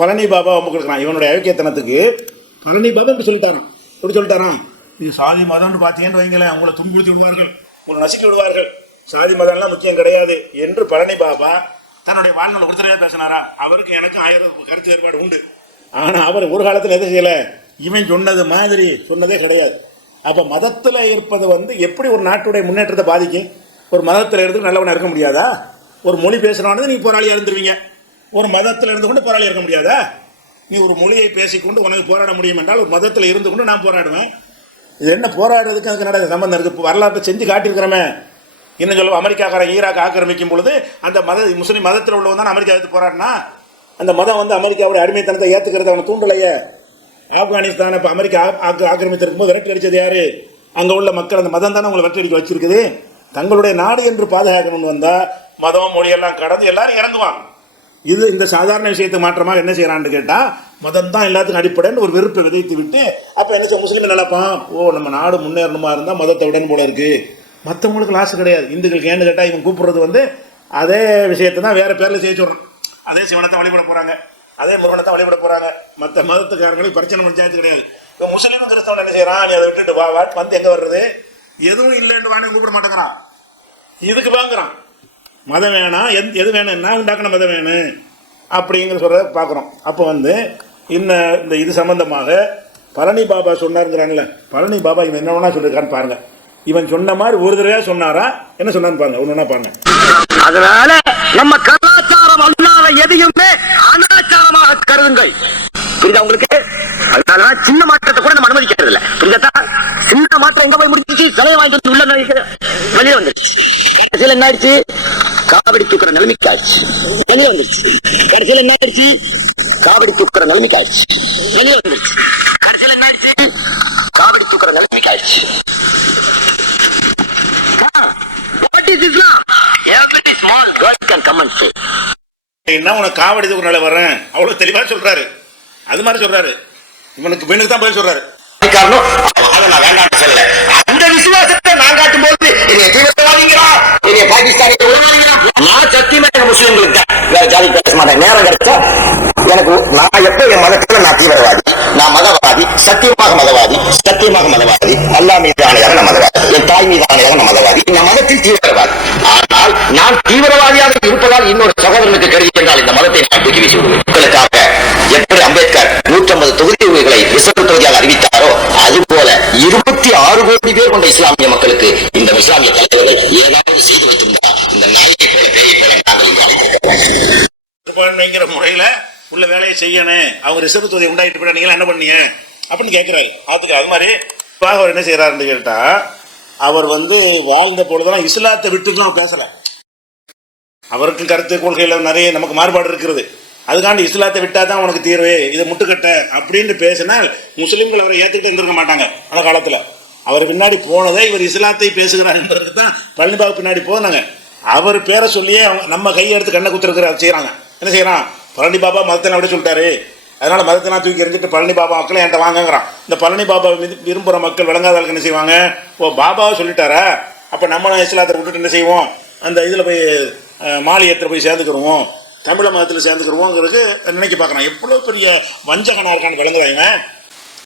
பழனி பாபா ரொம்ப கொடுக்குறான் இவனுடைய ஐக்கியத்தனத்துக்கு. பழனி பாபா இப்படி சொல்லிட்டாரான். எப்படி சொல்லிட்டாரான்? இது சாதி மதம்னு பார்த்தீங்கன்னு வைங்களேன், உங்களை துன்புறுத்தி விடுவார்கள், உங்களை நசுக்கி விடுவார்கள், சாதி மதம்லாம் முக்கியம் கிடையாது என்று பழனி பாபா தன்னுடைய வாழ்நாள் ஒருத்தரையா பேசினாரா? அவருக்கு எனக்கு 1000 கருத்து ஏற்பாடு உண்டு. ஆனால் அவர் ஒரு காலத்தில் எதை செய்யலை, இவன் சொன்னது மாதிரி சொன்னதே கிடையாது. அப்போ மதத்தில் இருப்பது எப்படி ஒரு நாட்டுடைய முன்னேற்றத்தை பாதிக்கும்? ஒரு மதத்தில் இருந்து நல்லவனாக இருக்க முடியாதா? ஒரு மொழி பேசுகிறவனது நீ போராளியாக இருந்துருவீங்க. ஒரு மதத்தில் இருந்து கொண்டு போராளியாக இருக்க முடியாதா? நீ ஒரு மொழியை பேசிக்கொண்டு உனக்கு போராட முடியும் என்றால் ஒரு மதத்தில் இருந்து கொண்டு நான் போராடுவேன். இது என்ன போராடுறதுக்கு அதுக்கு நடந்த சம்பந்தம் இருக்குது? வரலாற்றை செஞ்சு காட்டியிருக்கிறோமே. இன்னும் சொல்லுவோம், அமெரிக்காக்காரன் ஈராக் ஆக்கிரமிக்கும் பொழுது அந்த முஸ்லீம் மதத்தில் உள்ளவன் தான் அமெரிக்கா எடுத்து போராடினா. அந்த மதம் அமெரிக்காவுடைய அடிமைத்தனத்தை ஏற்றுக்கிறது அவனை தூண்டலையே. ஆப்கானிஸ்தானை இப்போ அமெரிக்கா ஆக்கிரமித்திருக்கும் போது விரட்டி அடித்தது யாரு? அங்கே உள்ள மக்கள். அந்த மதம் தானே உங்களை விரட்டி அடிக்க வச்சிருக்குது. தங்களுடைய நாடு என்று பாதுகாக்கணும்னு வந்தால் மதம் மொழியெல்லாம் கடந்து எல்லாரும் இறங்குவாங்க. இந்த சாதாரண விஷயத்தை மாற்றமாக என்ன செய்யறான்னு கேட்டால், மதம் தான் எல்லாத்துக்கும் அடிப்படைன்னு ஒரு வெறுப்பை விதைத்து விட்டு அப்போ என்ன செய்ய முஸ்லீம் நினைப்பான், ஓ நம்ம நாடு முன்னேறணுமா இருந்தால் மதத்தை உடன் போல இருக்கு. மற்றவங்களுக்கு லாஸ் கிடையாது. இந்துக்களுக்கு ஏன்னு கேட்டால் இவன் கூப்பிடுறது அதே விஷயத்தை தான் வேறு பேரில் செய்ய சொல்கிறோம். அதே சிவனத்தை வழிபட போகிறாங்க, அதே முருகனத்தை வழிபட போகிறாங்க. மற்ற மதத்துக்காரங்களுக்கு பிரச்சனை பஞ்சாயத்து கிடையாது. இப்போ முஸ்லீம் கிறிஸ்தவன் என்ன செய்யறான், நீ அதை விட்டுட்டு வா எங்கே வர்றது? எதுவும் இல்லைன்னு வாங்க கூப்பிட மாட்டேங்கிறான். இதுக்கு வாங்குறான். மதம் வேணாம், எது வேணும், என்ன உண்டாக்கின மதம் வேணும் அப்படிங்கிற சொல்கிறத பார்க்குறோம். அப்போ இந்த இது சம்பந்தமாக பழனி பாபா சொன்னாருங்கிறாங்கல்ல, பழனி பாபா இவன் என்ன வேணா சொல்லியிருக்கான்னு பாருங்க. இவன் சொன்ன மாதிரி ஒரு தடவையா சொன்னாரா, என்ன சொன்னான்னு பாருங்க, ஒன்று பாருங்க. அதனால நம்ம கலாச்சாரம் அல்லாத எதையுமே அனாச்சாரமாக கருதுங்கள். புரியுதா உங்களுக்கு? அதனால சின்ன மாற்றத்தை கூட நம்ம அனுமதிக்கிறது இல்லை. புரியுதா? சின்ன மாற்றம் எங்க போய் முடிச்சு தலையை வாங்கிட்டு உள்ள வெளியே வந்துருச்சு. கடைசியில் என்ன ஆயிடுச்சு? காவடி தூக்குற நிலைமைக்கு ஆயிடுச்சு. வெளியே வந்துருச்சு. கடைசியில் என்ன ஆயிடுச்சு? காவடி தூக்குற நிலைமைக்கு ஆயிடுச்சு. வெளியே வந்துருச்சு. கடைசியில் என்ன ஆயிடுச்சு? காவடி தூக்குற நிலைமைக்கு ஆயிடுச்சு. என்ன உனக்கு காவடி தூக்குற நிலை வரேன் அவ்வளவு தெளிவா சொல்றாரு. அது மாதிரி சொல்றாரு. இவனுக்கு பெண்ணுக்கு தான் பதில் சொல்றாரு. அந்த விசுவாசத்தை நான் காட்டும் போது நான் சத்தியமா முஸ்லிம்களுக்கு வேற ஜாதி பேச மாட்டேன். நேரம் கிடைச்சா எனக்கு நான் எப்ப என் மதத்துல நான் தீவிரவாதி, நான் மதவாதி, சத்தியமாக மதவாதி, சத்தியமாக மதவாதி, அல்லா மீது ஆணையாக மதவாதி, என் தாய் மீது ஆணையாக மதவாதி, இந்த மதத்தில் தீவிரவாதி. ஆனால் நான் தீவிரவாதியாக இருப்பதால் இன்னொரு சகோதரனுக்கு கருதி என்றால் இந்த மதத்தை நான் தூக்கி வீசி விடுவேன். மக்களுக்காக எப்படி அம்பேத்கர் 150 தொகுதிகளை ரிசர்வ் தொகுதியாக அறிவித்தாரோ அதுபோல 26 கோடி பேர் கொண்ட இஸ்லாமிய மக்களுக்கு இந்த இஸ்லாமிய தலைவர்கள் ஏதாவது செய்து வைத்திருந்தா இந்த நாய்க்கு போல பேயை போல நாங்கள் முறையில உள்ள வேலையை செய்யணும். அவங்க ரிசர்வ் தொகுதியை உண்டாயிட்டு போய் நீங்க என்ன பண்ணீங்க அப்படின்னு கேட்கிறாரு. அதுக்கு அது மாதிரி அவர் என்ன செய்யறாருன்னு கேட்டா, அவர் வாழ்ந்த பொழுதெல்லாம் இஸ்லாத்தை விட்டுலாம் பேசல. அவருக்கு கருத்து கொள்கையில நிறைய நமக்கு மாறுபாடு இருக்கிறது. அதுக்காண்டி இஸ்லாத்தை விட்டா தான் உனக்கு தீர்வு, இதை முட்டுக்கட்ட அப்படின்னு பேசினால் முஸ்லீம்கள் அவரை ஏற்றுக்கிட்டு இருந்திருக்க மாட்டாங்க. அந்த காலத்தில் அவர் பின்னாடி போனதே இவர் இஸ்லாத்தை பேசுகிறார் என்பதற்கு தான் பழனிபாபு பின்னாடி போனாங்க. அவர் பேரை சொல்லியே நம்ம கையை எடுத்து கண்ணை குத்துருக்கிற செய்கிறாங்க. என்ன செய்யறான்? பழனி பாபா மதத்தை அப்படி சொல்லிட்டாரு, அதனால மதத்தை தூக்கி எறிஞ்சிட்டு பழனி பாபா மக்களை என்கிட்ட வாங்குறான். இந்த பழனி பாபா விரும்புகிற மக்கள் விளங்காதவர்களுக்கு என்ன செய்வாங்க? ஓ பாபாவை சொல்லிட்டாரா, அப்போ நம்ம இஸ்லாத்தை விட்டுட்டு என்ன செய்வோம்? அந்த இதில் போய் மாலியத்தில் போய் சேர்ந்துக்கிறோம், தமிழ் மதத்தில் சேர்ந்துக்கிறோங்கிறது நினைக்க பார்க்குறான். எவ்வளோ பெரிய வஞ்சகனாக இருக்கான்னு விளங்குறாங்க.